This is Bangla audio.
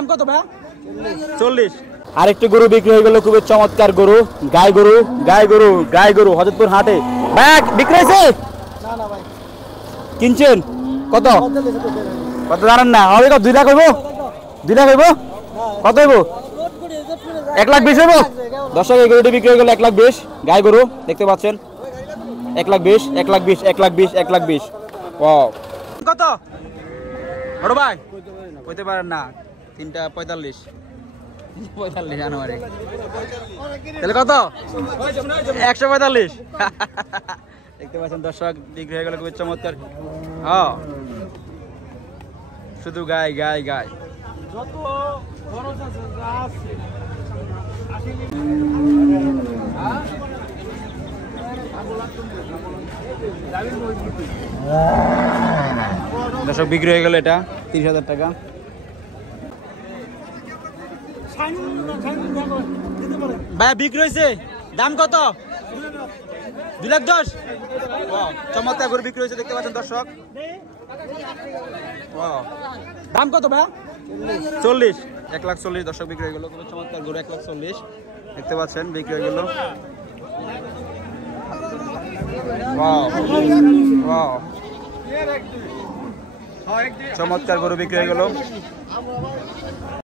দাম কত ভাই? 40। আরেকটি গরু বিক্রি হয়ে গেল, খুবই চমৎকার গরু, গাই গরু, গাই গরু, গাই গরু, হযরতপুর হাটে। ভাই বিক্রি হয়েছে? না না ভাই, কিনছেন কত? কত জানেন না? হবে কত? 2 লাখ হইব? 2 লাখ হইব? কত হইব? 1,20,000 হইব? দর্শক এই গরুটি বিক্রি হয়ে গেল 1,20,000। গাই গরু দেখতে পাচ্ছেন, 1,20,000, 1,20,000, 1,20,000, 1,20,000। ওয়াও। কত বড় ভাই? কইতে পারেন না। 3টা 45। 45 জানুয়ারি। তাহলে কত? 145। দেখতে পাচ্ছেন দর্শক, বিক্রি হয়ে গেল, খুবই চমৎকার। হ্যাঁ, শুধু গাই গাই গাই। যত খরচ আছে যা আছে দর্শক বিক্রি হয়ে গেল এটা 30,000 টাকা। ভাই বিক্রি হয়েছে, দাম কত? 2,10,000। চমৎকার গরু বিক্রি হয়েছে, দেখতে পাচ্ছেন দর্শক। দাম কত ভাই? 40। 1,40,000 দর্শক বিক্রি হয়ে গেল, খুবই চমৎকার গরু, 1,40,000 দেখতে পাচ্ছেন বিক্রি হয়ে গেল। চমৎকার গরু বিক্রি হয়ে গেল।